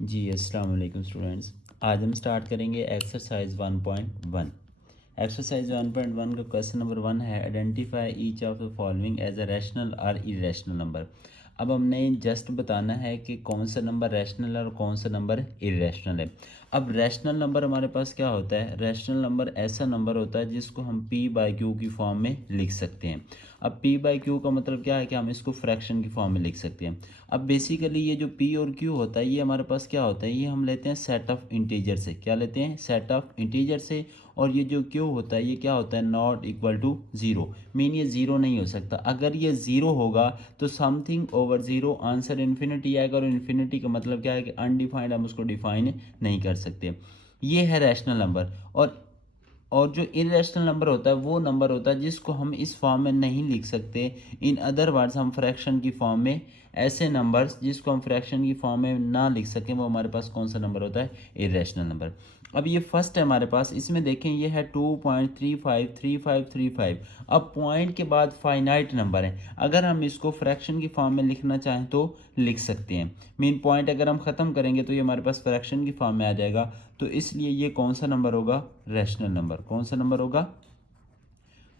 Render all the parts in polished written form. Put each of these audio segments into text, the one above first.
जी अस्सलाम वालेकुम स्टूडेंट्स। आज हम स्टार्ट करेंगे एक्सरसाइज 1.1। एक्सरसाइज 1.1 का क्वेश्चन नंबर 1 है, identify each of the following as a rational और इरेशनल नंबर। अब हमने जस्ट बताना है कि कौन सा नंबर रैशनल है और कौन सा नंबर इरेशनल है। अब रैशनल नंबर हमारे पास क्या होता है? रैशनल नंबर ऐसा नंबर होता है जिसको हम पी बाई क्यू की फॉर्म में लिख सकते हैं। अब पी बाई क्यू का मतलब क्या है कि हम इसको फ्रैक्शन की फॉर्म में लिख सकते हैं। अब बेसिकली ये जो पी और क्यू होता है ये हमारे पास क्या होता है, ये हम लेते हैं सेट ऑफ इंटीजर से। क्या लेते हैं? सेट ऑफ इंटीजर से। और ये जो क्यू होता है ये क्या होता है? Not equal to zero. Mean ये ज़ीरो नहीं हो सकता। अगर ये ज़ीरो होगा तो something over zero, answer infinity आएगा। और इन्फिनिटी का मतलब क्या है कि अनडिफाइंड, हम उसको डिफाइन नहीं कर सकते। ये है रैशनल नंबर। और जो इरेशनल नंबर होता है वो नंबर होता है जिसको हम इस फॉर्म में नहीं लिख सकते। इन अदर वर्ड्स हम फ्रैक्शन की फॉर्म में, ऐसे नंबर्स जिसको हम फ्रैक्शन की फॉर्म में ना लिख सकें वो हमारे पास कौन सा नंबर होता है? Irrational number. अब ये फर्स्ट है हमारे पास, इसमें देखें ये है 2.353535। अब पॉइंट के बाद फाइनाइट नंबर है। अगर हम इसको फ्रैक्शन की फॉर्म में लिखना चाहें तो लिख सकते हैं। मीन पॉइंट अगर हम ख़त्म करेंगे तो ये हमारे पास फ्रैक्शन की फॉर्म में आ जाएगा। तो इसलिए ये कौन सा नंबर होगा? Rational number. कौन सा नंबर होगा?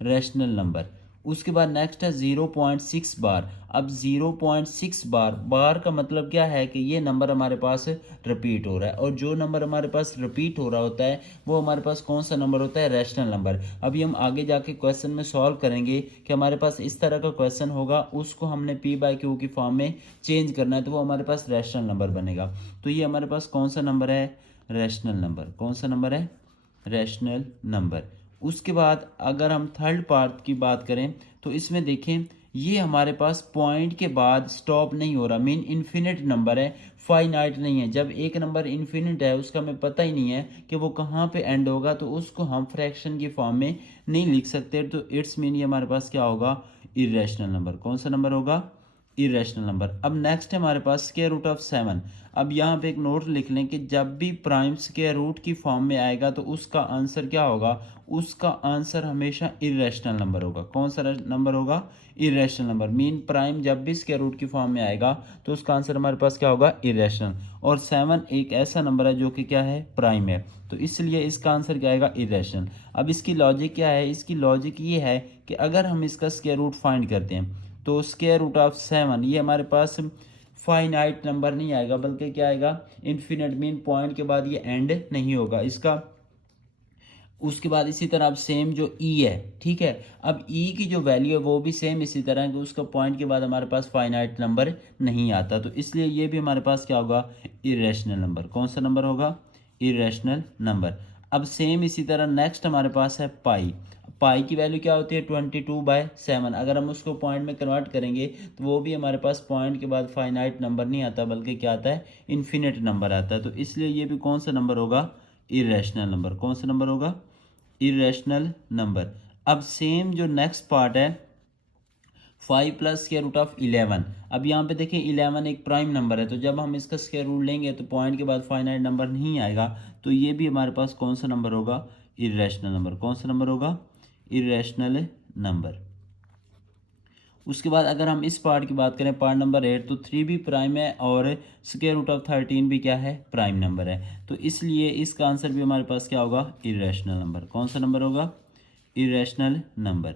Rational number. उसके बाद नेक्स्ट है 0.6 बार। अब 0.6 बार, बार का मतलब क्या है कि ये नंबर हमारे पास रिपीट हो रहा है। और जो नंबर हमारे पास रिपीट हो रहा होता है वो हमारे पास कौन सा नंबर होता है? Rational number. अभी हम आगे जाके क्वेश्चन में सॉल्व करेंगे कि हमारे पास इस तरह का क्वेश्चन होगा, उसको हमने पी बाई क्यू की फॉर्म में चेंज करना है तो वो हमारे पास रैशनल नंबर बनेगा। तो ये हमारे पास कौन सा नंबर है? Rational number. कौन सा नंबर है? Rational number. उसके बाद अगर हम थर्ड पार्ट की बात करें तो इसमें देखें ये हमारे पास पॉइंट के बाद स्टॉप नहीं हो रहा। मीन इन्फिनिट नंबर है, फाइनाइट नहीं है। जब एक नंबर इन्फिनिट है उसका हमें पता ही नहीं है कि वो कहाँ पे एंड होगा, तो उसको हम फ्रैक्शन की फॉर्म में नहीं लिख सकते। तो इट्स मीन ये हमारे पास क्या होगा? Irrational number. कौन सा नंबर होगा? Irrational number. अब नेक्स्ट है हमारे पास स्क्वायर रूट ऑफ 7। अब यहाँ पे एक नोट लिख लें कि जब भी प्राइम स्क्वायर रूट की फॉर्म में आएगा तो उसका आंसर क्या होगा? उसका आंसर हमेशा इरेशनल नंबर होगा। कौन सा नंबर होगा? Irrational number. मीन प्राइम जब भी स्क्वायर रूट की फॉर्म में आएगा तो उसका आंसर हमारे पास क्या होगा? इरेशनल। और 7 एक ऐसा नंबर है जो कि क्या है? प्राइम है। तो इसलिए इसका आंसर क्या आएगा? इरेशनल। अब इसकी लॉजिक क्या है? इसकी लॉजिक ये है कि अगर हम इसका स्क्वायर रूट फाइंड करते हैं तो स्क्वायर रूट ऑफ 7 ये हमारे पास फाइनाइट नंबर नहीं आएगा, बल्कि क्या आएगा? इन्फिनिट। मीन पॉइंट के बाद ये एंड नहीं होगा इसका। उसके बाद इसी तरह अब सेम जो ई है, ठीक है, अब ई की जो वैल्यू है वो भी सेम इसी तरह है कि उसका पॉइंट के बाद हमारे पास फाइनाइट नंबर नहीं आता। तो इसलिए ये भी हमारे पास क्या होगा? Irrational number. कौन सा नंबर होगा? Irrational number. अब सेम इसी तरह नेक्स्ट हमारे पास है पाई। पाई की वैल्यू क्या होती है? 22/7। अगर हम उसको पॉइंट में कन्वर्ट करेंगे तो वो भी हमारे पास पॉइंट के बाद फाइनाइट नंबर नहीं आता, बल्कि क्या आता है? इन्फिनिट नंबर आता है। तो इसलिए ये भी कौन सा नंबर होगा? Irrational number. कौन सा नंबर होगा? Irrational number. अब सेम जो नेक्स्ट पार्ट है 5 प्लस स्क्वायर रूट ऑफ 11। अब यहाँ पे देखिए 11 एक प्राइम नंबर है, तो जब हम इसका स्क्वायर रूट लेंगे तो पॉइंट के बाद फाइनाइट नंबर नहीं आएगा। तो ये भी हमारे पास कौन सा नंबर होगा? Irrational number. कौन सा नंबर होगा? Irrational number. उसके बाद अगर हम इस पार्ट की बात करें, पार्ट नंबर 8, तो 3 भी प्राइम है और स्क्वायर रूट ऑफ 13 भी क्या है? प्राइम नंबर है। तो इसलिए इसका आंसर भी हमारे पास क्या होगा? Irrational number. कौन सा नंबर होगा? Irrational number.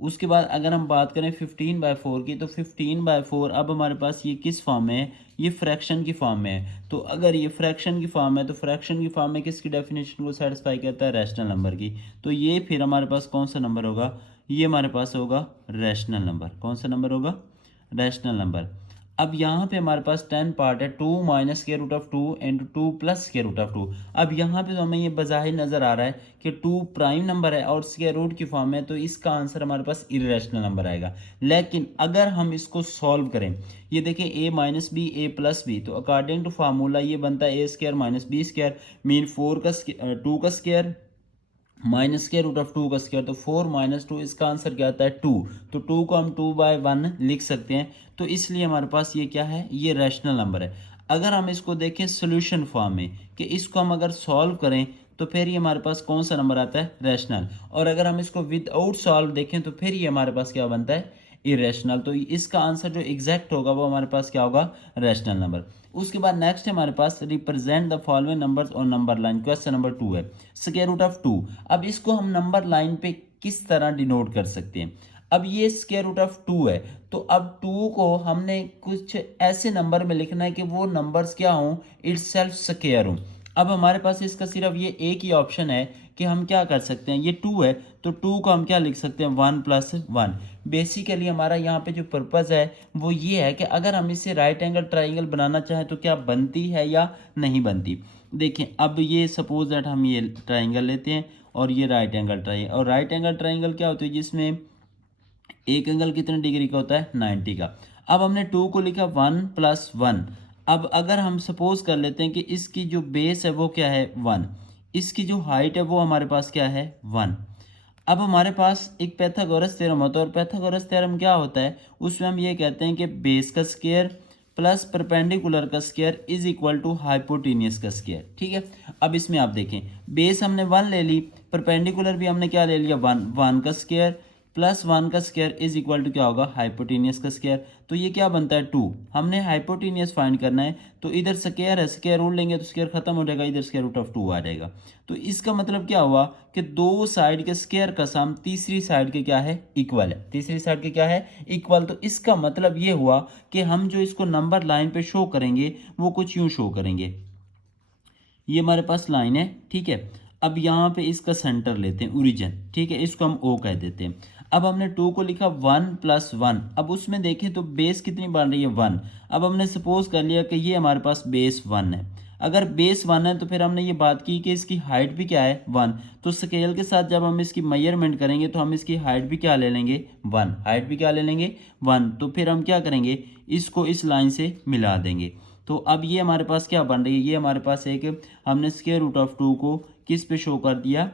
उसके बाद अगर हम बात करें 15/4 की, तो 15/4 अब हमारे पास ये किस फॉर्म में है? ये फ्रैक्शन की फॉर्म में है। तो अगर ये फ्रैक्शन की फॉर्म है तो फ्रैक्शन की फॉर्म में किसकी डेफिनेशन को सेटिस्फाई करता है? रैशनल नंबर की। तो ये फिर हमारे पास कौन सा नंबर होगा? ये हमारे पास होगा रैशनल नंबर। कौन सा नंबर होगा? Rational number. अब यहाँ पे हमारे पास 10 पार्ट है, 2 minus square root of 2 into 2 plus square root of 2। अब यहाँ पे तो हमें ये बज़ाहिर नज़र आ रहा है कि 2 प्राइम नंबर है और स्क्वायर रूट की फॉर्म है, तो इसका आंसर हमारे पास इरेशनल नंबर आएगा। लेकिन अगर हम इसको सॉल्व करें, ये देखिए a minus B A plus B, तो अकॉर्डिंग टू फार्मूला ये बनता है A square minus B square. Mean 2 का square minus square root of 2 का स्क्वायर, तो 4 माइनस 2, इसका आंसर क्या आता है? 2। तो 2 को हम 2/1 लिख सकते हैं। तो इसलिए हमारे पास ये क्या है? ये रैशनल नंबर है। अगर हम इसको देखें सोल्यूशन फॉर्म में कि इसको हम अगर सॉल्व करें तो फिर ये हमारे पास कौन सा नंबर आता है? रैशनल। और अगर हम इसको विदाउट सॉल्व देखें तो फिर ये हमारे पास क्या बनता है? इरेशनल। तो इसका आंसर जो एग्जैक्ट होगा वो हमारे पास क्या होगा, रैशनल नंबर। उसके बाद नेक्स्ट है हमारे पास represent the following numbers on number line. Question number 2 है स्क्वायर रूट ऑफ 2। अब इसको हम नंबर लाइन पे किस तरह डिनोट कर सकते हैं। अब ये स्क्वायर रूट ऑफ 2 है, तो अब 2 को हमने कुछ ऐसे नंबर में लिखना है कि वो नंबर्स क्या हों, इटसेल्फ स्क्वायर हों। अब हमारे पास इसका सिर्फ ये एक ही ऑप्शन है कि हम क्या कर सकते हैं, ये 2 है तो 2 को हम क्या लिख सकते हैं, 1 + 1। बेसिकली हमारा यहाँ पे जो पर्पज़ है वो ये है कि अगर हम इसे राइट एंगल ट्राइंगल बनाना चाहें तो क्या बनती है या नहीं बनती। देखें अब ये सपोज दैट हम ये ट्राइंगल लेते हैं और ये राइट एंगल ट्राइंगल, और राइट एंगल ट्राइंगल क्या होती है जिसमें एक एंगल कितने डिग्री का होता है, 90 का। अब हमने 2 को लिखा 1 + 1। अब अगर हम सपोज कर लेते हैं कि इसकी जो बेस है वो क्या है 1, इसकी जो हाइट है वो हमारे पास क्या है 1। अब हमारे पास एक पैथागोरस थ्योरम होता है, और पैथागोरस थ्योरम क्या होता है, उसमें हम ये कहते हैं कि बेस का स्क्वायर प्लस परपेंडिकुलर का square is equal to hypotenuse का स्क्वायर। ठीक है, अब इसमें आप देखें बेस हमने 1 ले ली, परपेंडिकुलर भी हमने क्या ले लिया 1, 1 का स्क्वायर प्लस 1 का स्क्वायर इज इक्वल टू क्या होगा, हाइपोटेनियस का स्क्वायर। तो ये क्या बनता है 2। हमने हाइपोटेनियस फाइंड करना है, तो इधर स्क्वायर है, स्क्वायर रूट लेंगे तो स्क्वायर खत्म हो जाएगा, इधर स्क्वायर रूट ऑफ 2 आ जाएगा। तो इसका मतलब क्या हुआ कि दो साइड के स्क्वायर का सम तीसरी साइड के क्या है, इक्वल है। तीसरी साइड के क्या है, इक्वल। तो इसका मतलब ये हुआ कि हम जो इसको नंबर लाइन पे शो करेंगे वो कुछ यूं शो करेंगे, ये हमारे पास लाइन है। ठीक है, अब यहाँ पे इसका सेंटर लेते हैं, ओरिजिन। ठीक है, इसको हम ओ कह देते हैं। अब हमने 2 को लिखा 1 + 1। अब उसमें देखें तो बेस कितनी बन रही है 1। अब हमने सपोज कर लिया कि ये हमारे पास बेस 1 है। अगर बेस 1 है तो फिर हमने ये बात की कि इसकी हाइट भी क्या है 1। तो स्केल के साथ जब हम इसकी मेजरमेंट करेंगे तो हम इसकी हाइट भी क्या ले लेंगे 1, हाइट भी क्या ले लेंगे 1। तो फिर हम क्या करेंगे, इसको इस लाइन से मिला देंगे। तो अब ये हमारे पास क्या बन रही है, ये हमारे पास एक हमने स्क्वायर रूट ऑफ 2 को किस पे शो कर दिया,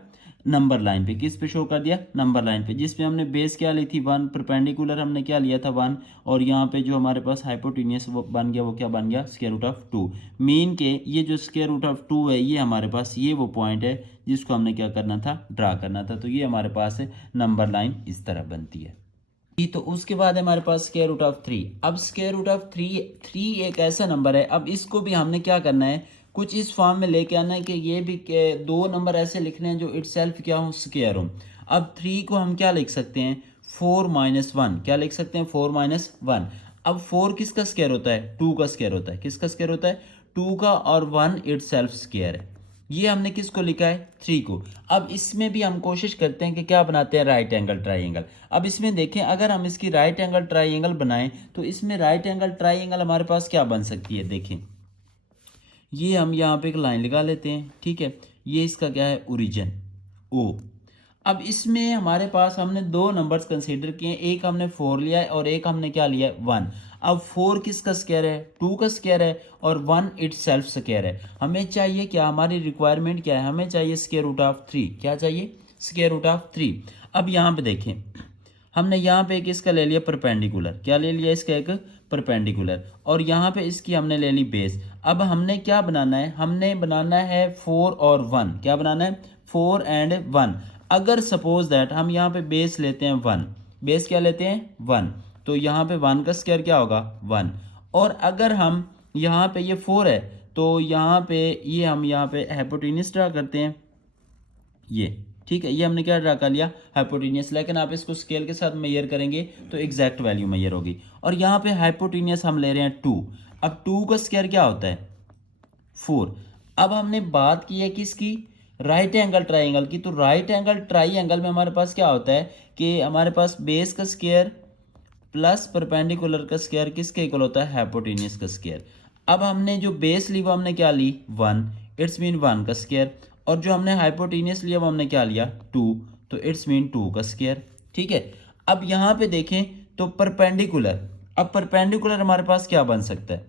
नंबर लाइन पे। किस पे शो कर दिया, नंबर लाइन पे, जिसमें हमने बेस क्या ली थी 1, परपेंडिकुलर हमने क्या लिया था 1, और यहाँ पे जो हमारे पास हाइपोटेनियस वो बन गया, वो क्या बन गया, स्क्वायर रूट ऑफ 2। मीन के ये जो स्क्वायर रूट ऑफ 2 है ये हमारे पास ये वो पॉइंट है जिसको हमने क्या करना था, ड्रा करना था। तो ये हमारे पास नंबर लाइन इस तरह बनती है। तो उसके बाद हमारे पास स्क्वायर रूट ऑफ 3। अब स्क्वायर रूट ऑफ 3 एक ऐसा नंबर है, अब इसको भी हमने क्या करना है, कुछ इस फॉर्म में लेके आना है कि ये भी दो नंबर ऐसे लिखने हैं जो इटसेल्फ क्या हो, स्क्वायर हो। अब 3 को हम क्या लिख सकते हैं, 4 - 1। क्या लिख सकते हैं, 4 - 1। अब 4 किसका स्क्वायर होता है, 2 का स्क्वायर होता है। किसका स्क्वायर होता है, 2 का, और 1 इटसेल्फ स्क्वायर है। ये हमने किसको लिखा है, 3 को। अब इसमें भी हम कोशिश करते हैं कि क्या बनाते हैं, राइट एंगल ट्राइंगल। अब इसमें देखें अगर हम इसकी राइट एंगल ट्राइंगल बनाएं तो इसमें राइट एंगल ट्राइंगल हमारे पास क्या बन सकती है। देखें ये हम यहाँ पे एक लाइन लगा लेते हैं। ठीक है, ये इसका क्या है, ओरिजिन ओ। अब इसमें हमारे पास हमने दो नंबर्स कंसीडर किए, एक हमने 4 लिया है और एक हमने क्या लिया है 1। अब 4 किसका स्क्वायर है, 2 का स्क्वायर है, और 1 इटसेल्फ स्क्वायर है। हमें चाहिए क्या, हमारी रिक्वायरमेंट क्या है, हमें चाहिए स्क्वायर रूट ऑफ 3। क्या चाहिए, स्क्वायर रूट ऑफ 3। अब यहाँ पे देखें हमने यहाँ पे एक इसका ले लिया परपेंडिकुलर। क्या ले लिया, इसका एक परपेंडिकुलर, और यहाँ पे इसकी हमने ले ली बेस। अब हमने क्या बनाना है, हमने बनाना है 4 और 1। क्या बनाना है, 4 एंड 1। अगर सपोज दैट हम यहाँ पे बेस लेते हैं 1, बेस क्या लेते हैं 1, तो यहाँ पे 1 का स्क्वायर क्या होगा 1। और अगर हम यहाँ पे ये 4 है तो यहाँ पे ये हम यहाँ पे हाइपोटेन्यूस ड्रा करते हैं ये। ठीक है, ये हमने क्या ड्रा कर लिया, हाइपोटेनियस। लेकिन आप इसको स्केल के साथ मेजर करेंगे तो एग्जैक्ट वैल्यू मेजर होगी। और यहाँ पे हाइपोटेनियस हम ले रहे हैं 2। अब 2 का स्क्वायर क्या होता है 4। अब हमने बात की है किसकी, राइट एंगल ट्राइंगल की। तो राइट एंगल ट्राइंगल में हमारे पास क्या होता है कि हमारे पास बेस का स्क्वायर प्लस परपेंडिकुलर का स्क्वायर किसके इक्वल होता है, हाइपोटेनियस का स्क्वायर। अब हमने जो बेस ली वो हमने क्या ली 1, इट्स मीन 1 का स्क्वायर, और जो हमने हाइपोटेनियस लिया वो हमने क्या लिया 2, तो इट्स मीन 2 का स्क्वायर। ठीक है, अब यहाँ पे देखें तो परपेंडिकुलर, अब परपेंडिकुलर हमारे पास क्या बन सकता है,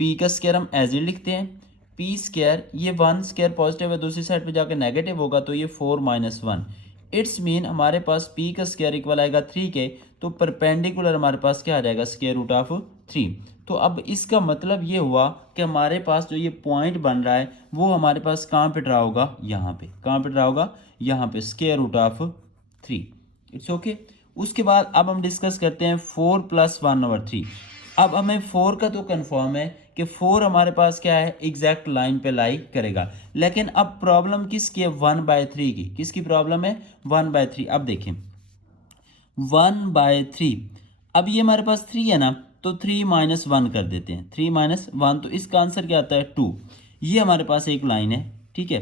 पी का स्क्वायर हम एज इट लिखते हैं, पी स्क्वायर, ये 1 स्क्वायर पॉजिटिव है, दूसरी साइड पे जाकर नेगेटिव होगा, तो ये 4 - 1। इट्स मीन हमारे पास पी का स्क्वायर इक्वल आएगा 3 के, तो परपेंडिकुलर हमारे पास क्या आ जाएगा, स्क्वायर रूट ऑफ 3। तो अब इसका मतलब ये हुआ कि हमारे पास जो ये पॉइंट बन रहा है वो हमारे पास कहाँ पे ड्रा होगा, यहाँ पे। कहाँ पे ड्रा होगा, यहाँ पे, square root of 3। It's okay. उसके बाद अब हम डिस्कस करते हैं 4 + 1/3। अब हमें 4 का तो कंफर्म है कि 4 हमारे पास क्या है, एग्जैक्ट लाइन पे लाई करेगा। लेकिन अब प्रॉब्लम किसकी है, 1/3 की। किसकी प्रॉब्लम है, 1/3। अब देखें 1/3, अब ये हमारे पास 3 है ना, तो 3 - 1 कर देते हैं। 3 - 1, तो इसका आंसर क्या आता है, 2। ये हमारे पास एक लाइन है, ठीक है।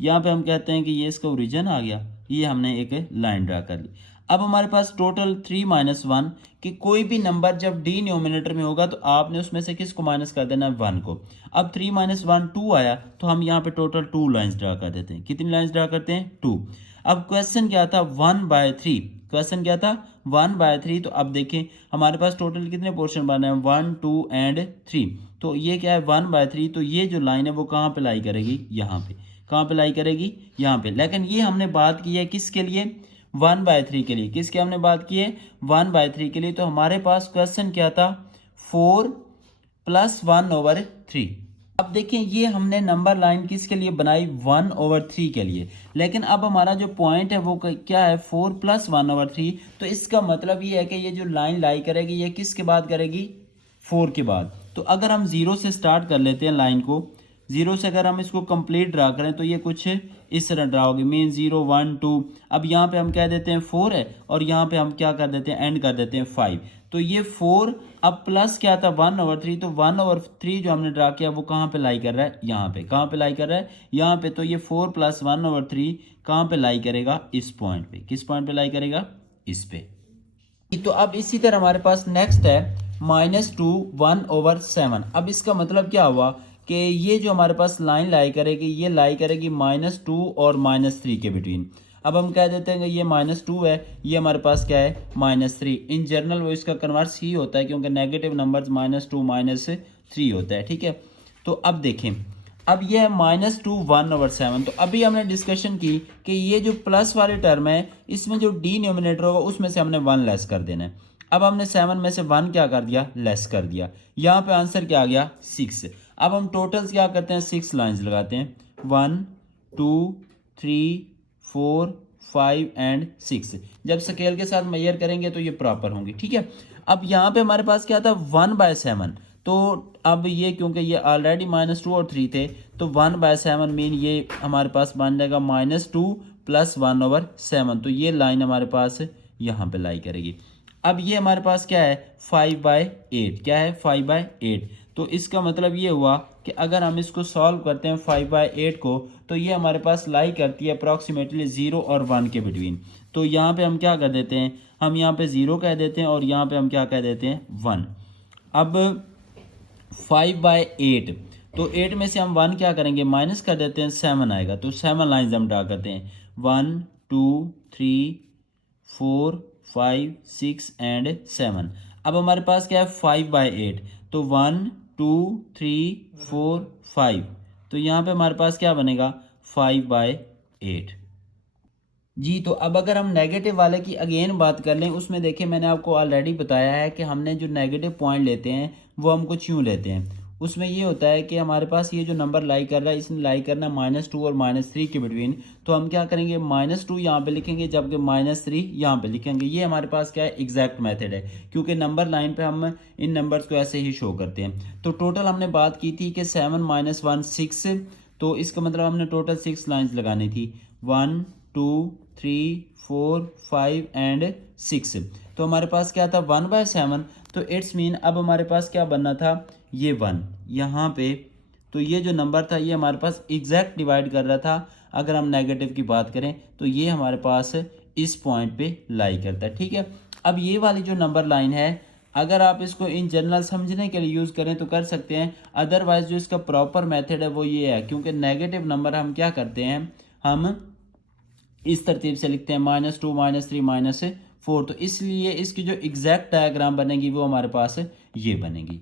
यहाँ पे हम कहते हैं कि ये इसका ओरिजिन आ गया, ये हमने एक लाइन ड्रा कर ली। अब हमारे पास टोटल 3 - 1, कि कोई भी नंबर जब डिनोमिनेटर में होगा तो आपने उसमें से किसको माइनस कर देना है, 1 को। अब 3 - 1 2 आया, तो हम यहाँ पे टोटल 2 लाइन्स ड्रा कर देते हैं। कितनी लाइन्स ड्रा करते हैं, 2। अब क्वेश्चन क्या था, 1/3। क्वेश्चन क्या था, 1/3। तो अब देखें हमारे पास टोटल कितने पोर्शन बने हैं, 1 2 एंड 3। तो ये क्या है, 1/3। तो ये जो लाइन है वो कहाँ पे लाई करेगी, यहाँ पे। कहाँ पे लाई करेगी, यहाँ पे। लेकिन ये हमने बात की है किसके लिए, 1/3 के लिए। किसके हमने बात की है, 1/3 के लिए। तो हमारे पास क्वेश्चन क्या था, 4 + 1/3। अब देखें ये हमने नंबर लाइन किसके लिए बनाई, 1/3 के लिए। लेकिन अब हमारा जो पॉइंट है वो क्या है, 4 + 1/3। तो इसका मतलब ये है कि ये जो लाइन लाई करेगी ये किसके बाद करेगी, 4 के बाद। तो अगर हम 0 से स्टार्ट कर लेते हैं लाइन को, 0 से अगर हम इसको कंप्लीट ड्रा करें तो ये कुछ इस तरह ड्रा होगी, मीन 0 1 2। अब यहाँ पे हम कह देते हैं 4 है, और यहाँ पे हम क्या कर देते हैं, एंड कर देते हैं 5। तो ये 4, अब प्लस क्या था, 1/3। तो 1/3 जो हमने ड्रा किया वो कहाँ पे लाई कर रहा है, यहाँ पे। कहाँ पे लाई कर रहा है, यहाँ पे। तो ये 4 + 1/3 कहाँ पे लाई करेगा, इस पॉइंट पे। किस पॉइंट पे लाई करेगा, इस पे। तो अब इसी तरह हमारे पास नेक्स्ट है -2 1/7। अब इसका मतलब क्या हुआ कि ये जो हमारे पास लाइन लाई करेगी, ये लाई करेगी -2 और -3 के बिटवीन। अब हम कह देते हैं कि ये -2 है, ये हमारे पास क्या है, -3। इन जनरल वो इसका कन्वर्स ही होता है, क्योंकि नेगेटिव नंबर्स -2 -3 होता है, ठीक है। तो अब देखें, अब ये है -2 1/7। तो अभी हमने डिस्कशन की कि ये जो प्लस वाली टर्म है, इसमें जो डिनोमिनेटर होगा उसमें से हमने 1 लेस कर देना है। अब हमने 7 में से 1 क्या कर दिया, लेस कर दिया। यहाँ पे आंसर क्या आ गया, 6। अब हम टोटल्स क्या करते हैं, 6 लाइन्स लगाते हैं, 1 2 3 4 5 एंड 6। जब स्केल के साथ मेजर करेंगे तो ये प्रॉपर होंगी, ठीक है। अब यहाँ पे हमारे पास क्या था, 1/7। तो अब ये क्योंकि ये ऑलरेडी -2 और 3 थे, तो 1/7 मीन ये हमारे पास बन जाएगा -2 + 1/7। तो ये लाइन हमारे पास यहाँ पे लाई करेगी। अब ये हमारे पास क्या है, 5/8। क्या है, 5/8। तो इसका मतलब ये हुआ कि अगर हम इसको सॉल्व करते हैं 5/8 को, तो ये हमारे पास लाई करती है अप्रॉक्सीमेटली 0 और 1 के बिटवीन। तो यहाँ पे हम क्या कर देते हैं, हम यहाँ पे 0 कह देते हैं, और यहाँ पे हम क्या कह देते हैं, 1। अब 5/8, तो 8 में से हम 1 क्या करेंगे, माइनस कर देते हैं, 7 आएगा। तो 7 लाइन्स हम ड्रा करते हैं, 1 2 3 4 5 6 एंड 7। अब हमारे पास क्या है, 5/8। तो 1 2 3 4 5। तो यहाँ पे हमारे पास क्या बनेगा, 5/8। जी, तो अब अगर हम नेगेटिव वाले की अगेन बात कर लें, उसमें देखिए मैंने आपको ऑलरेडी बताया है कि हमने जो नेगेटिव पॉइंट लेते हैं वो हम कुछ यूँ लेते हैं। उसमें ये होता है कि हमारे पास ये जो नंबर लाई कर रहा है, इसने लाई करना -2 और -3 के बिटवीन। तो हम क्या करेंगे, -2 यहाँ पे लिखेंगे, जबकि -3 यहाँ पे लिखेंगे। ये हमारे पास क्या है, एग्जैक्ट मेथड है, क्योंकि नंबर लाइन पे हम इन नंबर्स को ऐसे ही शो करते हैं। तो टोटल हमने बात की थी कि 7 - 1 6। तो इसका मतलब हमने टोटल 6 लाइन्स लगानी थी, 1 2 3 4 5 एंड 6। तो हमारे पास क्या था, 1/7। तो इट्स मीन अब हमारे पास क्या बनना था, ये 1 यहाँ पे। तो ये जो नंबर था ये हमारे पास एग्जैक्ट डिवाइड कर रहा था। अगर हम नेगेटिव की बात करें तो ये हमारे पास इस पॉइंट पे लाई करता है, ठीक है। अब ये वाली जो नंबर लाइन है, अगर आप इसको इन जनरल समझने के लिए यूज़ करें तो कर सकते हैं। अदरवाइज जो इसका प्रॉपर मेथड है वो ये है, क्योंकि नेगेटिव नंबर हम क्या करते हैं, हम इस तरतीब से लिखते हैं, -2 -3 -4। तो इसलिए इसकी जो एग्जैक्ट डायग्राम बनेगी वो हमारे पास ये बनेगी।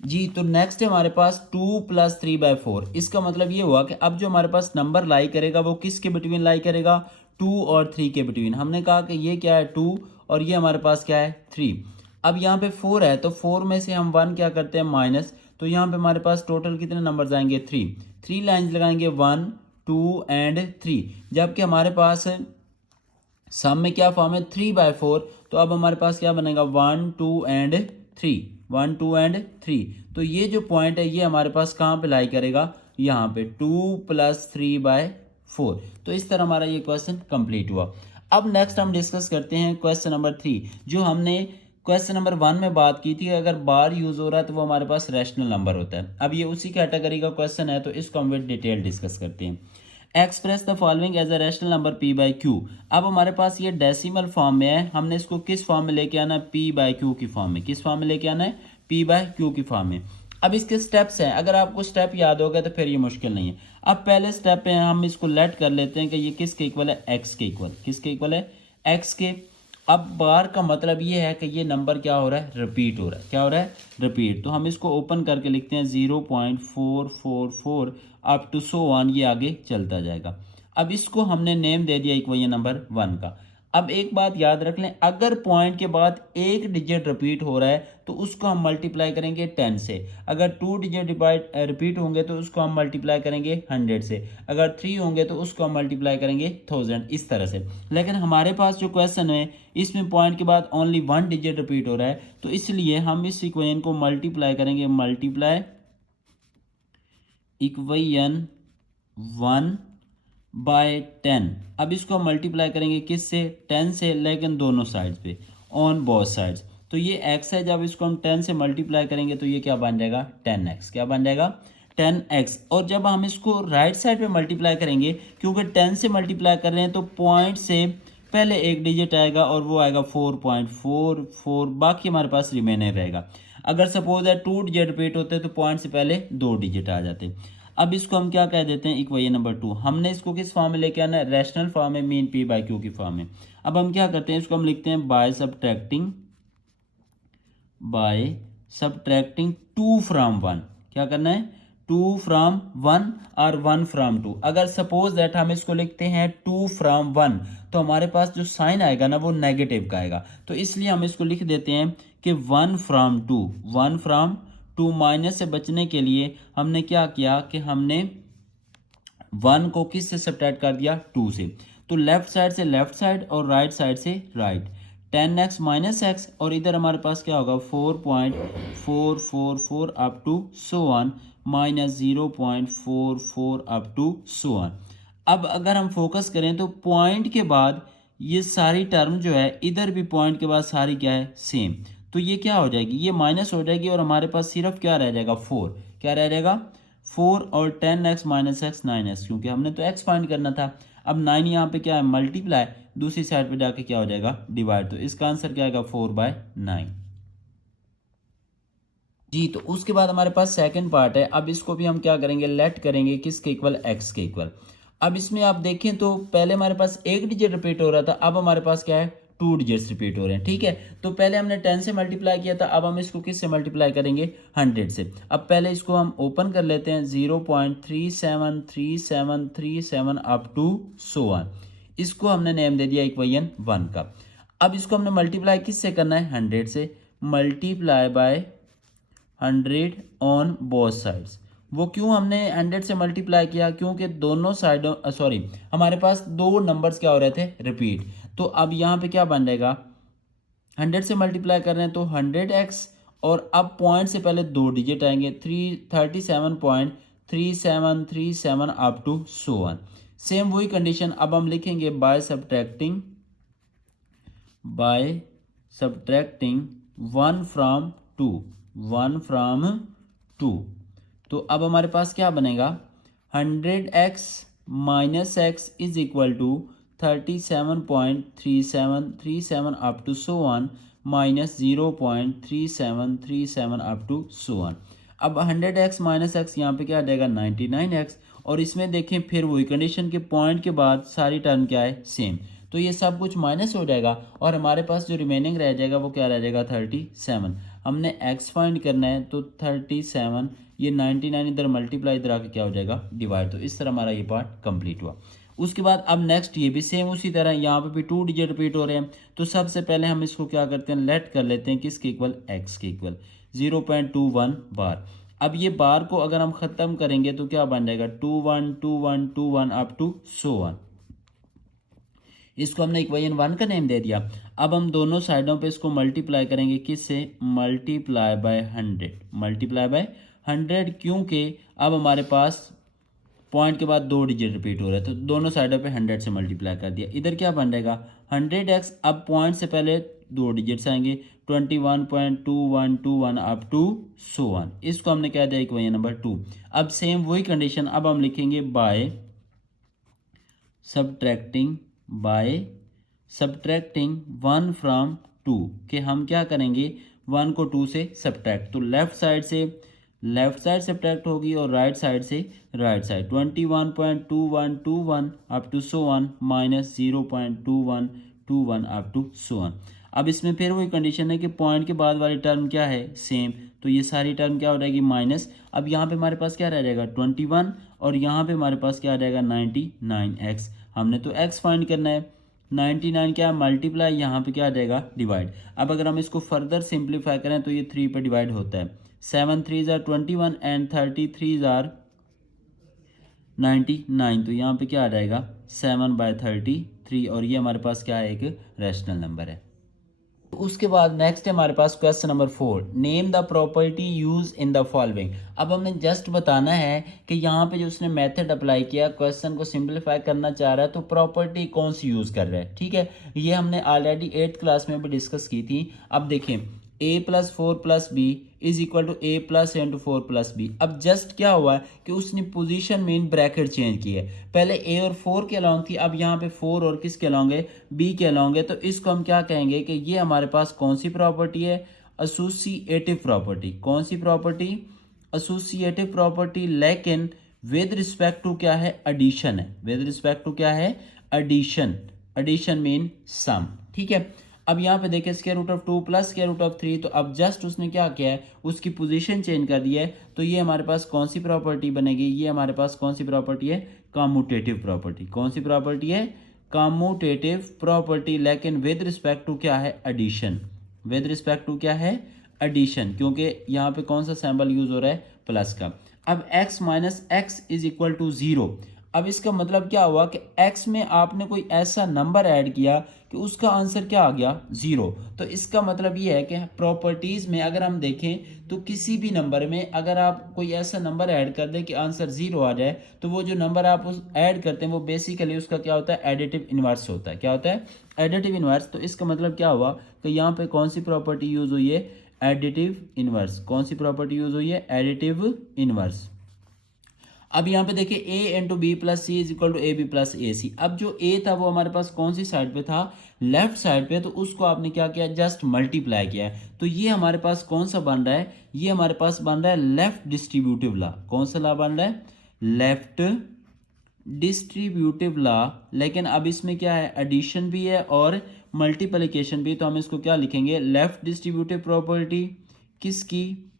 जी, तो नेक्स्ट है हमारे पास 2 + 3/4। इसका मतलब ये हुआ कि अब जो हमारे पास नंबर लाई करेगा वो किसके बिटवीन लाई करेगा, 2 और 3 के बिटवीन। हमने कहा कि ये क्या है, 2, और ये हमारे पास क्या है, 3। अब यहाँ पे 4 है, तो 4 में से हम 1 क्या करते हैं, माइनस। तो यहाँ पे हमारे पास टोटल कितने नंबर आएंगे, 3 लाइन्स लगाएंगे, 1 2 एंड 3। जबकि हमारे पास सम में क्या फॉर्म है 3/4, तो अब हमारे पास क्या बनेगा 1 2 एंड 3, 1 2 एंड 3। तो ये जो पॉइंट है ये हमारे पास कहाँ पे लाई करेगा, यहाँ पे 2 + 3/4। तो इस तरह हमारा ये क्वेश्चन कंप्लीट हुआ। अब नेक्स्ट हम डिस्कस करते हैं क्वेश्चन नंबर 3, जो हमने क्वेश्चन नंबर 1 में बात की थी। अगर बार यूज़ हो रहा है तो वो हमारे पास रैशनल नंबर होता है। अब ये उसी कैटेगरी का क्वेश्चन है, तो इसको हम विद डिटेल डिस्कस करते हैं। Express the following as a rational number p/q। अब हमारे पास ये डेसिमल फॉर्म में है, हमने इसको किस फॉर्म में लेके आना है, p/q की फॉर्म में। किस फॉर्म में लेके आना है, p/q की फॉर्म में। अब इसके स्टेप्स हैं, अगर आपको स्टेप याद हो गए तो फिर ये मुश्किल नहीं है। अब पहले स्टेप पे हम इसको लेट कर लेते हैं कि ये किसके इक्वल है, x के इक्वल। किसके इक्वल है, x के। अब बार का मतलब ये है कि ये नंबर क्या हो रहा है, रिपीट हो रहा है। क्या हो रहा है, रिपीट। तो हम इसको ओपन करके लिखते हैं 0.444 अप टू सो वन, ये आगे चलता जाएगा। अब इसको हमने नेम दे दिया इक्वेशन नंबर 1 का। अब एक बात याद रख लें, अगर पॉइंट के बाद एक डिजिट रिपीट हो रहा है तो उसको हम मल्टीप्लाई करेंगे 10 से। अगर 2 डिजिट रिपीट होंगे तो उसको हम मल्टीप्लाई करेंगे 100 से। अगर 3 होंगे तो उसको हम मल्टीप्लाई करेंगे 1000, इस तरह से। लेकिन हमारे पास जो क्वेश्चन है इसमें पॉइंट के बाद ओनली 1 डिजिट रिपीट हो रहा है, तो इसलिए हम इस इक्वेशन को मल्टीप्लाई करेंगे, मल्टीप्लाई इक्वेशन 1/10। अब इसको हम मल्टीप्लाई करेंगे किससे, 10 से, लेकिन दोनों साइड्स पे, ऑन बोथ साइड्स। तो ये x है, जब इसको हम 10 से मल्टीप्लाई करेंगे तो ये क्या बन जाएगा, 10x। क्या बन जाएगा, 10x। और जब हम इसको राइट साइड पे मल्टीप्लाई करेंगे, क्योंकि 10 से मल्टीप्लाई कर रहे हैं तो पॉइंट से पहले एक डिजिट आएगा और वो आएगा 4.44, बाकी हमारे पास रिमेनर रहेगा। अगर सपोज है 2 डिजिट रिपीट होते तो पॉइंट से पहले 2 डिजिट आ जाते। अब इसको हम क्या कह देते हैं, इक्वेशन नंबर 2। हमने इसको किस फॉर्म में लेके आना है, रैशनल फॉर्म में, मीन p/q की फॉर्म में। अब हम क्या करते हैं, इसको हम लिखते हैं बाय सब्ट्रैक्टिंग 2 फ्राम 1। क्या करना है, 2 फ्राम 1 और 1 फ्राम 2। अगर सपोज दैट हम इसको लिखते हैं 2 फ्राम 1, तो हमारे पास जो साइन आएगा ना वो नेगेटिव का आएगा। तो इसलिए हम इसको लिख देते हैं कि 1 फ्राम 2, 1 फ्राम 2। माइनस से बचने के लिए हमने क्या किया कि हमने 1 को किस से सब्ट्रैक्ट कर दिया, 2 से। तो लेफ्ट साइड से लेफ्ट साइड और राइट साइड से राइट, 10x माइनस x, और इधर हमारे पास क्या होगा 4.444 up to so one, minus 0.44 up to so one. अब अगर हम फोकस करें तो पॉइंट के बाद ये सारी टर्म जो है, इधर भी पॉइंट के बाद सारी क्या है, सेम। तो ये क्या हो जाएगी, ये माइनस हो जाएगी और हमारे पास सिर्फ क्या रह जाएगा, 4। क्या रह जाएगा, 4, और 10x माइनस x 9x, क्योंकि हमने तो x फाइंड करना था। अब 9 यहाँ पे क्या है, मल्टीप्लाई, दूसरी साइड पे जाके क्या हो जाएगा, डिवाइड। तो इसका आंसर क्या आएगा, 4/9 जी। तो उसके बाद हमारे पास सेकंड पार्ट है। अब इसको भी हम क्या करेंगे, लेट करेंगे किसके इक्वल, x के इक्वल। अब इसमें आप देखें तो पहले हमारे पास एक डिजिट रिपीट हो रहा था, अब हमारे पास क्या है, 2 डिजिट्स रिपीट हो रहे हैं। ठीक है, तो पहले हमने 10 से मल्टीप्लाई किया था, अब हम इसको किस से मल्टीप्लाई करेंगे, 100 से। अब पहले इसको हम ओपन कर लेते हैं, 0.373737 अप टू सो वन। इसको हमने नेम दे दिया इक्वेशन 1 का। अब इसको हमने मल्टीप्लाई किस से करना है, 100 से। Multiply by 100 on both sides. वो क्यों हमने 100 से मल्टीप्लाई किया, क्योंकि दोनों साइडों सॉरी हमारे पास दो नंबर्स क्या हो रहे थे, रिपीट। तो अब यहाँ पे क्या बन जाएगा, 100 से मल्टीप्लाई कर रहे हैं तो 100x, और अब पॉइंट से पहले 2 डिजिट आएंगे, 37.3737 up to so on. Same वही कंडीशन अब हम लिखेंगे बाय सब्ट्रैक्टिंग 1 फ्रॉम 2, 1 फ्रॉम 2। तो अब हमारे पास क्या बनेगा, 100x minus x is equal to 37.3737 up to so one, minus 0.3737 up to so one. अब 100x माइनस एक्स यहाँ पे क्या आ जाएगा, 99x। और इसमें देखें फिर वही कंडीशन के पॉइंट के बाद सारी टर्म क्या है, सेम। तो ये सब कुछ माइनस हो जाएगा और हमारे पास जो रिमेनिंग रह जाएगा वो क्या रह जाएगा, 37। हमने x फाइंड करना है तो 37, ये 99 इधर मल्टीप्लाई, इधर आके क्या हो जाएगा, डिवाइड। तो इस तरह हमारा ये पार्ट कंप्लीट हुआ। उसके बाद अब नेक्स्ट ये भी सेम उसी तरह, यहाँ पे भी 2 डिजिट रिपीट हो रहे हैं। तो सबसे पहले हम इसको क्या करते हैं, लेट कर लेते हैं किसके इक्वल, x के इक्वल, 0.21 बार। अब ये बार को अगर हम ख़त्म करेंगे तो क्या बन जाएगा, 212121 अप टू सो वन। इसको हमने इक्वेशन 1 का नेम दे दिया। अब हम दोनों साइडों पे इसको मल्टीप्लाई करेंगे, किससे? मल्टीप्लाई बाय 100, मल्टीप्लाई बाय 100, क्योंकि अब हमारे पास पॉइंट के बाद 2 डिजिट रिपीट हो रहा है, तो दोनों साइडों पे 100 से मल्टीप्लाई कर दिया। इधर क्या बन जाएगा? 100x, अब पॉइंट से पहले 2 डिजिट्स आएंगे, 21.2121 अप टू सो वन। इसको हमने कह दिया इक्वेशन नंबर 2। अब सेम वही कंडीशन अब हम लिखेंगे बाय सब्ट्रैक्टिंग 1 फ्रॉम 2, कि हम क्या करेंगे? 1 को 2 से सब्ट्रैक्ट, तो लेफ्ट साइड सब्ट्रैक्ट होगी और राइट साइड से right side. 21.2121 up to so one minus 0.2121 up to so one. अब इसमें फिर वही कंडीशन है कि पॉइंट के बाद वाली टर्म क्या है? सेम, तो ये सारी टर्म क्या हो जाएगी? माइनस। अब यहाँ पे हमारे पास क्या रह जाएगा? 21, और यहाँ पे हमारे पास क्या आ जाएगा? 99x। हमने तो x फाइंड करना है। 99 क्या है? मल्टीप्लाई, यहाँ पे क्या आ जाएगा? डिवाइड। अब अगर हम इसको फर्दर सिंप्लीफाई करें तो ये 3 पे डिवाइड होता है। 7 3 ज़ार 21 एंड 33 ज़ार 99, तो यहाँ पे क्या आ जाएगा? 7/33, और ये हमारे पास क्या है? एक रैशनल नंबर है। उसके बाद नेक्स्ट है हमारे पास question number 4, name the property use in the following. अब हमने जस्ट बताना है कि यहाँ पे जो उसने मेथड अप्लाई किया, क्वेश्चन को सिंपलीफाई करना चाह रहा है, तो प्रॉपर्टी कौन सी यूज कर रहा है। ठीक है, ये हमने ऑलरेडी 8th क्लास में भी डिस्कस की थी। अब देखें, a+4+b is equal to a+4+b। अब जस्ट क्या हुआ है कि उसने पोजीशन में ब्रैकेट चेंज की है। पहले a और 4 के अलॉन्ग थी, अब यहाँ पे 4 और किसके अलॉन्ग है? b के अलॉन्ग है। तो इसको हम क्या कहेंगे कि ये हमारे पास कौन सी प्रॉपर्टी है? Associative property. कौन सी प्रॉपर्टी? एसोसिएटिव प्रॉपर्टी, लेकिन विद रिस्पेक्ट टू क्या है? एडिशन है। विद रिस्पेक्ट टू क्या है? एडिशन। एडिशन मीन सम। ठीक है, अब यहाँ पे देखें √2 प्लस √3, तो अब जस्ट उसने क्या किया है? उसकी पोजीशन चेंज कर दिया है। तो ये हमारे पास कौन सी प्रॉपर्टी बनेगी? ये हमारे पास कौन सी प्रॉपर्टी है? Commutative property. कौन सी प्रॉपर्टी है? कम्यूटेटिव प्रॉपर्टी, लेकिन विद रिस्पेक्ट टू क्या है? एडिशन। विद रिस्पेक्ट टू क्या है? एडिशन, क्योंकि यहाँ पे कौन सा सिंबल यूज हो रहा है? प्लस का। अब x minus x is equal to 0। अब इसका मतलब क्या हुआ कि x में आपने कोई ऐसा नंबर ऐड किया कि उसका आंसर क्या आ गया? 0। तो इसका मतलब ये है कि प्रॉपर्टीज़ में अगर हम देखें तो किसी भी नंबर में अगर आप कोई ऐसा नंबर ऐड कर दें कि आंसर 0 आ जाए, तो वो जो नंबर आप उस ऐड करते हैं वो बेसिकली उसका क्या होता है? एडिटिव इन्वर्स होता है। क्या होता है? Additive inverse. तो इसका मतलब क्या हुआ कि यहाँ पे कौन सी प्रॉपर्टी यूज हुई है? Additive inverse. कौन सी प्रॉपर्टी यूज हुई है? Additive inverse. अब यहाँ पे देखिए a into B plus C is equal to A B plus A C. अब जो a था वो हमारे पास कौन सी साइड पे था? लेफ्ट साइड पे, तो उसको आपने क्या किया? जस्ट मल्टीप्लाई किया है। तो ये हमारे पास कौन सा बन रहा है? ये हमारे पास बन रहा है लेफ्ट डिस्ट्रीब्यूटिव लॉ। कौन सा लॉ बन रहा है? Left distributive law. लेकिन अब इसमें क्या है? एडिशन भी है और मल्टीप्लिकेशन भी, तो हम इसको क्या लिखेंगे? लेफ्ट डिस्ट्रीब्यूटिव प्रॉपर्टी किसकी?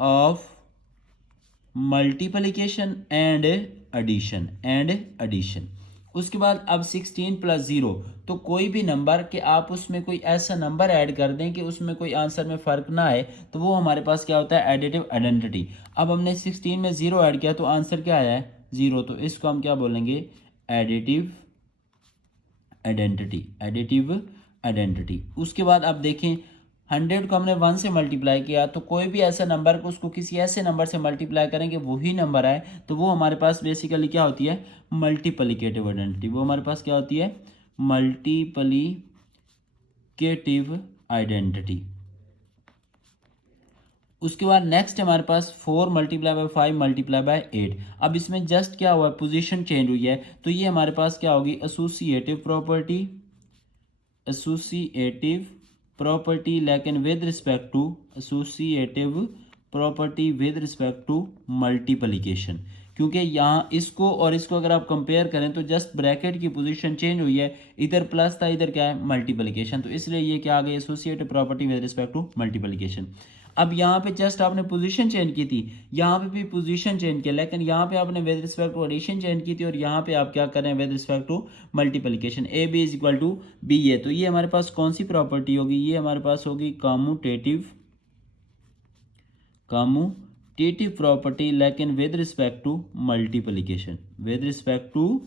Of multiplication and addition. उसके बाद अब 16 + 0, तो कोई भी नंबर कि आप उसमें कोई ऐसा नंबर ऐड कर दें कि उसमें कोई आंसर में फ़र्क ना आए, तो वो हमारे पास क्या होता है? Additive identity. अब हमने 16 में 0 ऐड किया तो आंसर क्या आया है? 0। तो इसको हम क्या बोलेंगे? Additive identity. Additive identity. उसके बाद अब देखें, 100 को हमने 1 से मल्टीप्लाई किया, तो कोई भी ऐसा नंबर को उसको किसी ऐसे नंबर से मल्टीप्लाई करेंगे वही नंबर आए, तो वो हमारे पास बेसिकली क्या होती है? Multiplicative identity. वो हमारे पास क्या होती है? Multiplicative identity. उसके बाद नेक्स्ट हमारे पास 4 × 5 × 8। अब इसमें जस्ट क्या हुआ? पोजीशन चेंज हुई है, तो ये हमारे पास क्या होगी? Associative property. एसोसिएटिव प्रॉपर्टी, लेकिन with respect to associative property with respect to multiplication, क्योंकि यहाँ इसको और इसको अगर आप कंपेयर करें तो जस्ट ब्रैकेट की पोजीशन चेंज हुई है, इधर प्लस था इधर क्या है? मल्टीप्लिकेशन। तो इसलिए ये क्या आ गई? Associative property with respect to multiplication. अब यहाँ पे जस्ट आपने पोजीशन चेंज की थी, यहाँ पे भी पोजीशन चेंज किया, लेकिन यहाँ पे आपने with respect to addition change की थी और यहाँ पे आप क्या कर रहे हैं? With respect to multiplication. A B is equal to B A. तो ये हमारे पास कौन सी प्रॉपर्टी होगी? ये हमारे पास होगी कम्यूटेटिव प्रॉपर्टी, लेकिन with respect to multiplication. With respect to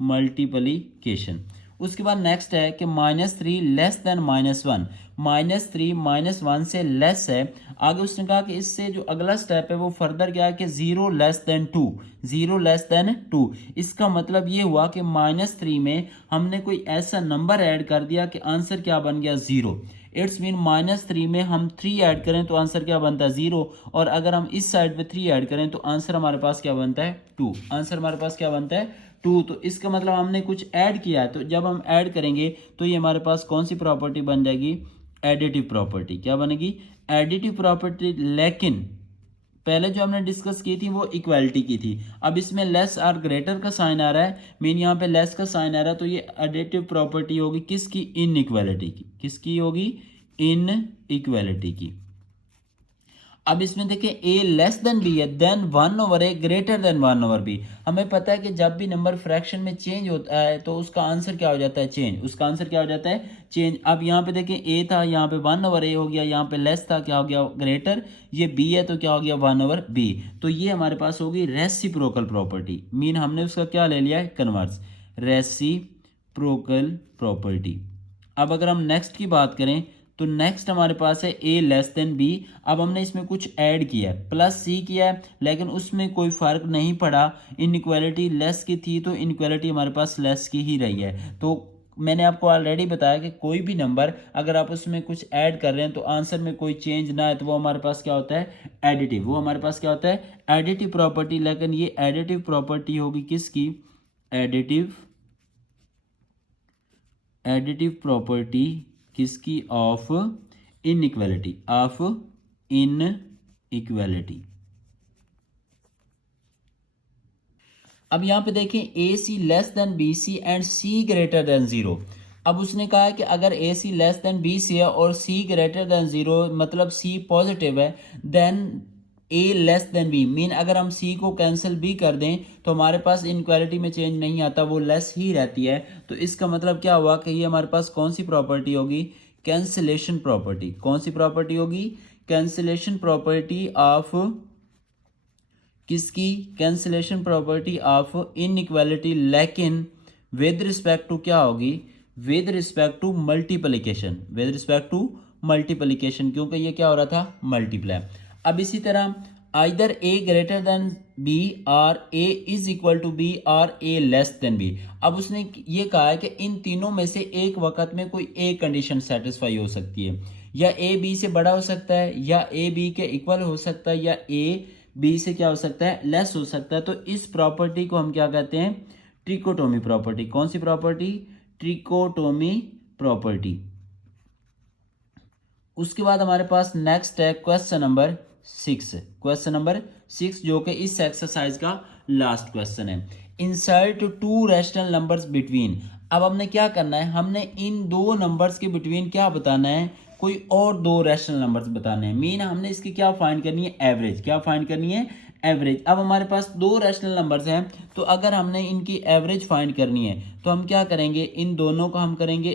multiplication. उसके बाद नेक्स्ट है कि -3 लेस देन -1, -3 -1 से लेस है। आगे उसने कहा कि इससे जो अगला स्टेप है वो फर्दर क्या है कि 0 लेस देन 2, 0 लेस देन 2। इसका मतलब ये हुआ कि -3 में हमने कोई ऐसा नंबर ऐड कर दिया कि आंसर क्या बन गया 0। इट्स मीन -3 में हम 3 ऐड करें तो आंसर क्या बनता है 0, और अगर हम इस साइड पे 3 ऐड करें तो आंसर हमारे पास क्या बनता है 2। आंसर हमारे पास क्या बनता है 2। तो इसका मतलब हमने कुछ ऐड किया है, तो जब हम ऐड करेंगे तो ये हमारे पास कौन सी प्रॉपर्टी बन जाएगी, एडिटिव प्रॉपर्टी। क्या बनेगी, एडिटिव प्रॉपर्टी। लेकिन पहले जो हमने डिस्कस की थी वो इक्वालिटी की थी, अब इसमें लेस और ग्रेटर का साइन आ रहा है, मीन यहाँ पे लेस का साइन आ रहा है, तो ये एडिटिव प्रॉपर्टी होगी किसकी, इनइक्वालिटी की। किसकी होगी, इनइक्वालिटी की। अब इसमें देखिए a लेस देन b है, then 1/a greater than 1/b। हमें पता है कि जब भी नंबर फ्रैक्शन में चेंज होता है तो उसका आंसर क्या हो जाता है, चेंज। उसका आंसर क्या हो जाता है, चेंज। अब यहाँ पे देखिए a था, यहाँ पे 1/a हो गया, यहाँ पे लेस था, क्या हो गया, ग्रेटर। ये b है तो क्या हो गया 1/b। तो ये हमारे पास होगी रेसिप्रोकल प्रॉपर्टी, मीन हमने उसका क्या ले लिया है, कन्वर्स, रेसिप्रोकल प्रॉपर्टी। अब अगर हम नेक्स्ट की बात करें तो नेक्स्ट हमारे पास है a लेस देन b। अब हमने इसमें कुछ ऐड किया है, प्लस c किया है, लेकिन उसमें कोई फ़र्क नहीं पड़ा। इनइक्वालिटी लेस की थी तो इनइक्वालिटी हमारे पास लेस की ही रही है। तो मैंने आपको ऑलरेडी बताया कि कोई भी नंबर अगर आप उसमें कुछ ऐड कर रहे हैं तो आंसर में कोई चेंज ना है तो वो हमारे पास क्या होता है, एडिटिव। वो हमारे पास क्या होता है, एडिटिव प्रॉपर्टी। लेकिन ये एडिटिव प्रॉपर्टी होगी किसकी, एडिटिव प्रॉपर्टी किसकी, ऑफ इनइक्वालिटी, ऑफ इनइक्वालिटी। अब यहां पे देखें A C less than B C and C greater than 0। अब उसने कहा है कि अगर A C less than B C है और सी ग्रेटर देन 0, मतलब सी पॉजिटिव है, then A less than B, mean अगर हम सी को कैंसिल भी कर दें तो हमारे पास इनक्वालिटी में चेंज नहीं आता, वो लेस ही रहती है। तो इसका मतलब क्या हुआ कि ये हमारे पास कौन सी प्रॉपर्टी होगी, कैंसिलेशन प्रॉपर्टी। कौन सी प्रॉपर्टी होगी, कैंसिलेशन प्रॉपर्टी ऑफ किसकी, कैंसिलेशन प्रॉपर्टी ऑफ इनइक्वालिटी। लेकिन विद रिस्पेक्ट टू क्या होगी, with respect to multiplication, with respect to multiplication, क्योंकि ये क्या हो रहा था, मल्टीप्लाई। अब इसी तरह आइदर ए ग्रेटर देन बी और ए इज इक्वल टू बी और ए लेस देन बी। अब उसने ये कहा है कि इन तीनों में से एक वक्त में कोई एक कंडीशन सेटिस्फाई हो सकती है, या ए बी से बड़ा हो सकता है, या ए बी के इक्वल हो सकता है, या ए बी से क्या हो सकता है, लेस हो सकता है। तो इस प्रॉपर्टी को हम क्या कहते हैं, ट्रिकोटोमी प्रॉपर्टी। कौन सी प्रॉपर्टी, ट्रिकोटोमी प्रॉपर्टी। उसके बाद हमारे पास नेक्स्ट है क्वेश्चन नंबर 6। क्वेश्चन नंबर 6 जो कि इस एक्सरसाइज का लास्ट क्वेश्चन है। Insert 2 rational numbers between. अब हमने क्या करना है, हमने इन दो नंबर्स के बिटवीन क्या बताना है, कोई और दो रैशनल नंबर्स बताने हैं। मीन हमने इसकी क्या फाइंड करनी है, एवरेज। क्या फाइंड करनी है, एवरेज। अब हमारे पास दो रैशनल नंबर्स हैं, तो अगर हमने इनकी एवरेज फाइंड करनी है तो हम क्या करेंगे, इन दोनों को हम करेंगे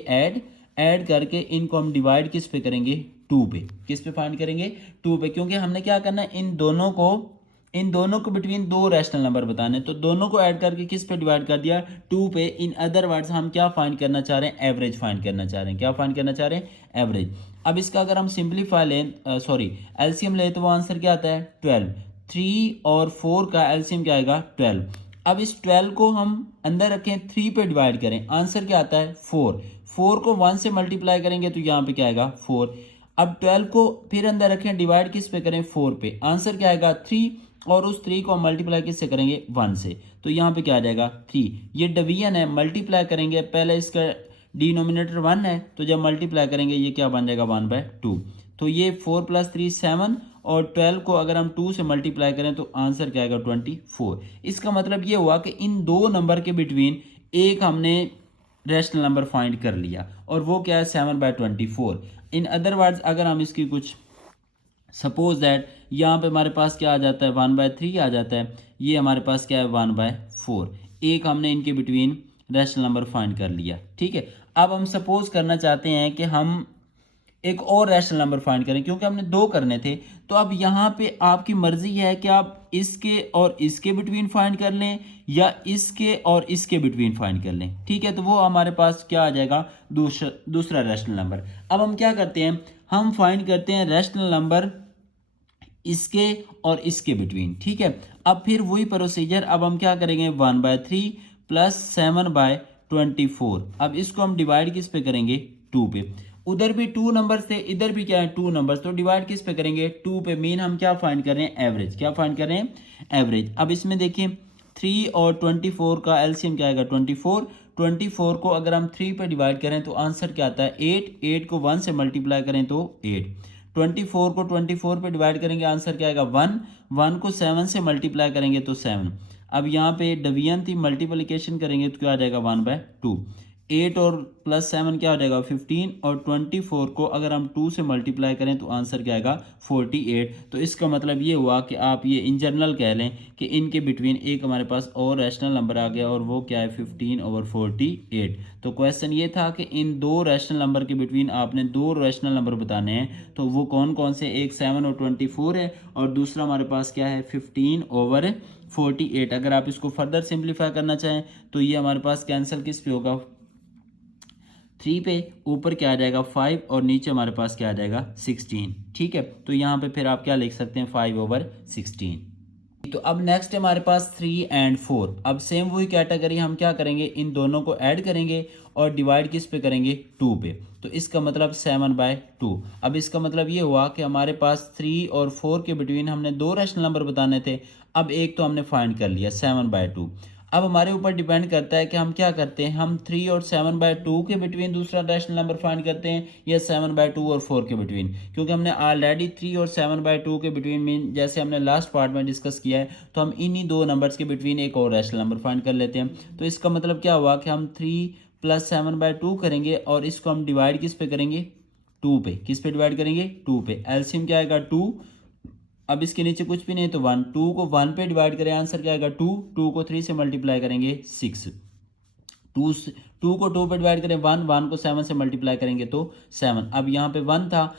ऐड करके इनको हम डिवाइड किस पे करेंगे, 2 पे। किस पे फाइंड करेंगे, 2 पे, क्योंकि हमने क्या करना है, इन दोनों को बिटवीन दो रैशनल नंबर बताने, तो दोनों को ऐड करके किस पे डिवाइड कर दिया, 2 पे। इन अदर वर्ड्स हम क्या फाइंड करना चाह रहे हैं, एवरेज फाइंड करना चाह रहे हैं। क्या फाइंड करना चाह रहे हैं, एवरेज। अब इसका अगर हम सिंप्लीफाई लें, सॉरी एलसीएम ले, तो वो आंसर क्या आता है, 12। 3 और 4 का एलसीएम क्या आएगा, 12। अब इस 12 को हम अंदर रखें, 3 पे डिवाइड करें, आंसर क्या आता है, 4। 4 को 1 से मल्टीप्लाई करेंगे तो यहाँ पे क्या आएगा, 4। अब 12 को फिर अंदर रखें, डिवाइड किस पे करें, 4 पे, आंसर क्या आएगा, 3। और उस 3 को मल्टीप्लाई किससे करेंगे, 1 से, तो यहाँ पे क्या आ जाएगा, 3। ये डिवीजन है, मल्टीप्लाई करेंगे, पहले इसका डिनोमिनेटर 1 है, तो जब मल्टीप्लाई करेंगे ये क्या बन जाएगा, 1/2। तो ये 4 + 3 7, और 12 को अगर हम 2 से मल्टीप्लाई करें तो आंसर क्या आएगा, 24। इसका मतलब ये हुआ कि इन दो नंबर के बिटवीन एक हमने रैशनल नंबर फाइंड कर लिया, और वो क्या है, 7/24। इन अदर वर्ड्स अगर हम इसकी कुछ सपोज दैट यहाँ पे हमारे पास क्या आ जाता है, 1/3 आ जाता है, ये हमारे पास क्या है, 1/4। एक हमने इनके बिटवीन रैशनल नंबर फाइंड कर लिया, ठीक है। अब हम सपोज करना चाहते हैं कि हम एक और रैशनल नंबर फाइंड करें, क्योंकि हमने 2 करने थे। तो अब यहाँ पे आपकी मर्जी है कि आप इसके और इसके बिटवीन फाइंड कर लें या इसके और इसके बिटवीन फाइंड कर लें। ठीक है, तो वो हमारे पास क्या आ जाएगा, दूसरा रैशनल नंबर। अब हम क्या करते हैं, हम फाइंड करते हैं रैशनल नंबर इसके और इसके बिटवीन। ठीक है, अब फिर वही प्रोसीजर, अब हम क्या करेंगे, 1/3 प्लस 7/24। अब इसको हम डिवाइड किस पे करेंगे, 2 पे। उधर भी 2 नंबर थे, इधर भी क्या है 2 नंबर, तो डिवाइड किस पे करेंगे, 2 पे। मीन हम क्या फाइंड कर रहे हैं, एवरेज। क्या फाइंड कर रहे हैं, एवरेज। अब इसमें देखिए 3 और 24 का एलसीएम क्या आएगा, 24। 24 को अगर हम 3 पे डिवाइड करें तो आंसर क्या आता है, 8। 8 को 1 से मल्टीप्लाई करें तो 8। 24 को 24 पे डिवाइड करेंगे, आंसर क्या आएगा, 1। 1 को 7 से मल्टीप्लाई करेंगे तो 7। अब यहाँ पे डिवीजन थी, मल्टीप्लिकेशन करेंगे तो क्या आ जाएगा, 1/2। 8 और प्लस 7 क्या हो जाएगा, 15। और 24 को अगर हम 2 से मल्टीप्लाई करें तो आंसर क्या आएगा, 48। तो इसका मतलब ये हुआ कि आप ये इन जनरल कह लें कि इनके बिटवीन एक हमारे पास और रैशनल नंबर आ गया, और वो क्या है, 15/48। तो क्वेश्चन ये था कि इन 2 रैशनल नंबर के बिटवीन आपने 2 रैशनल नंबर बताने हैं, तो वो कौन कौन से, एक 7 और 24 है, और दूसरा हमारे पास क्या है, 15/48। अगर आप इसको फर्दर सिंप्लीफाई करना चाहें तो ये हमारे पास कैंसिल किस पे होगा, 3 पे। ऊपर क्या आ जाएगा, 5, और नीचे हमारे पास क्या आ जाएगा, 16। ठीक है, तो यहाँ पे फिर आप क्या लिख सकते हैं, 5/16। तो अब नेक्स्ट है हमारे पास 3 और 4। अब सेम वही कैटेगरी, हम क्या करेंगे, इन दोनों को ऐड करेंगे और डिवाइड किस पे करेंगे, 2 पे। तो इसका मतलब 7/2। अब इसका मतलब ये हुआ कि हमारे पास 3 और 4 के बिटवीन हमने 2 रैशनल नंबर बताने थे। अब एक तो हमने फाइंड कर लिया, 7/2। अब हमारे ऊपर डिपेंड करता है कि हम क्या करते हैं, हम 3 और 7/2 के बिटवीन दूसरा रैशनल नंबर फाइंड करते हैं या 7/2 और 4 के बिटवीन। क्योंकि हमने ऑलरेडी 3 और 7/2 के बिटवीन मीन, जैसे हमने लास्ट पार्ट में डिस्कस किया है, तो हम इन्हीं 2 नंबर्स के बिटवीन एक और रैशनल नंबर फाइंड कर लेते हैं। तो इसका मतलब क्या हुआ कि हम 3 + 7/2 करेंगे और इसको हम डिवाइड किस पे करेंगे, 2 पे। किस पे डिवाइड करेंगे, 2 पे। एलसीएम क्या आएगा, 2। अब इसके नीचे कुछ भी नहीं तो 1। 2 को 1 पे डिवाइड करें, आंसर क्या आएगा, 2। 2 को 3 से मल्टीप्लाई करेंगे, 6। 2 को 2 पे डिवाइड करें, 1। 1 को 7 से मल्टीप्लाई करेंगे तो 7। अब यहाँ पे 1 था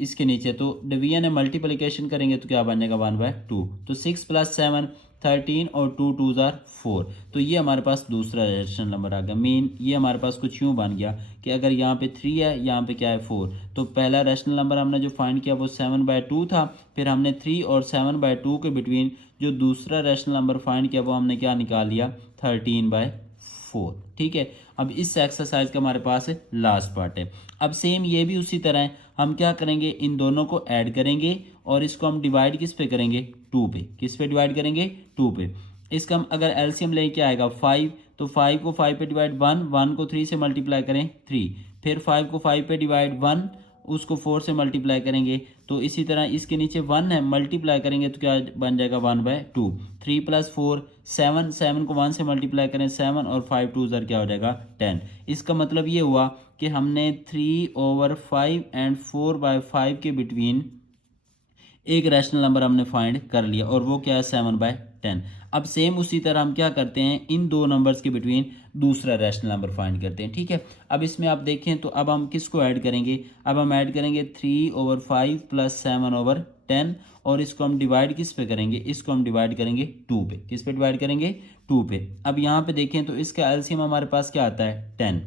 इसके नीचे, तो डिवीजन है, मल्टीप्लिकेशन करेंगे तो क्या बन जाएगा, 1/2। तो 6 + 7 13 और 2 2s are 4। तो ये हमारे पास दूसरा रैशनल नंबर आ गया। मीन ये हमारे पास कुछ यूँ बन गया कि अगर यहाँ पे 3 है, यहाँ पे क्या है, 4। तो पहला रैशनल नंबर हमने जो फाइंड किया वो 7/2 था। फिर हमने 3 और 7/2 के बिटवीन जो दूसरा रैशनल नंबर फाइंड किया वो हमने क्या निकाल लिया, 13/4। ठीक है, अब इस एक्सरसाइज का हमारे पास लास्ट पार्ट है। अब सेम ये भी उसी तरह है, हम क्या करेंगे, इन दोनों को ऐड करेंगे और इसको हम डिवाइड किस पे करेंगे, 2 पे। किस पे डिवाइड करेंगे, 2 पे। इसका हम अगर एलसीएम लेके आएगा 5, तो 5 को 5 पे डिवाइड 1। 1 को 3 से मल्टीप्लाई करें, 3। फिर 5 को 5 पे डिवाइड 1, उसको 4 से मल्टीप्लाई करेंगे। तो इसी तरह इसके नीचे 1 है, मल्टीप्लाई करेंगे तो क्या बन जाएगा, 1/2। 3 + 4 7। 7 को 1 से मल्टीप्लाई करें, 7, और 5 2s क्या हो जाएगा, 10। इसका मतलब ये हुआ कि हमने 3/5 एंड 4/5 के बिटवीन एक रैशनल नंबर हमने फाइंड कर लिया, और वो क्या है, 7/10। अब सेम उसी तरह हम क्या करते हैं, इन 2 नंबर्स के बिटवीन दूसरा रैशनल नंबर फाइंड करते हैं। ठीक है, अब इसमें आप देखें तो अब हम किसको ऐड करेंगे, अब हम ऐड करेंगे 3/5 + 7/10, और इसको हम डिवाइड किस पे करेंगे, इसको हम डिवाइड करेंगे 2 पे। किस पे डिवाइड करेंगे, 2 पे। अब यहाँ पे देखें तो इसका एलसीएम हमारे पास क्या आता है, 10।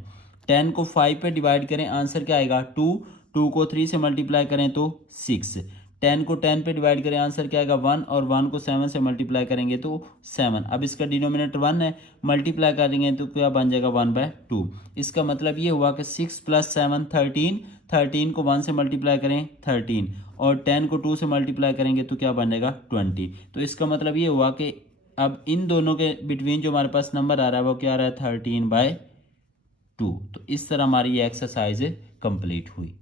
10 को 5 पे डिवाइड करें, आंसर क्या आएगा, 2। 2 को 3 से मल्टीप्लाई करें तो 6। 10 को 10 पे डिवाइड करें, आंसर क्या आएगा, 1। और 1 को 7 से मल्टीप्लाई करेंगे तो 7। अब इसका डिनोमिनेटर 1 है, मल्टीप्लाई करेंगे तो क्या बन जाएगा, 1/2। इसका मतलब ये हुआ कि 6 + 7 13। 13 को 1 से मल्टीप्लाई करें, 13। और 10 को 2 से मल्टीप्लाई करेंगे तो क्या बन जाएगा, 20। तो इसका मतलब ये हुआ कि अब इन दोनों के बिटवीन जो हमारे पास नंबर आ रहा है वो क्या आ रहा है, 13/2। तो इस तरह हमारी ये एक्सरसाइज कंप्लीट हुई।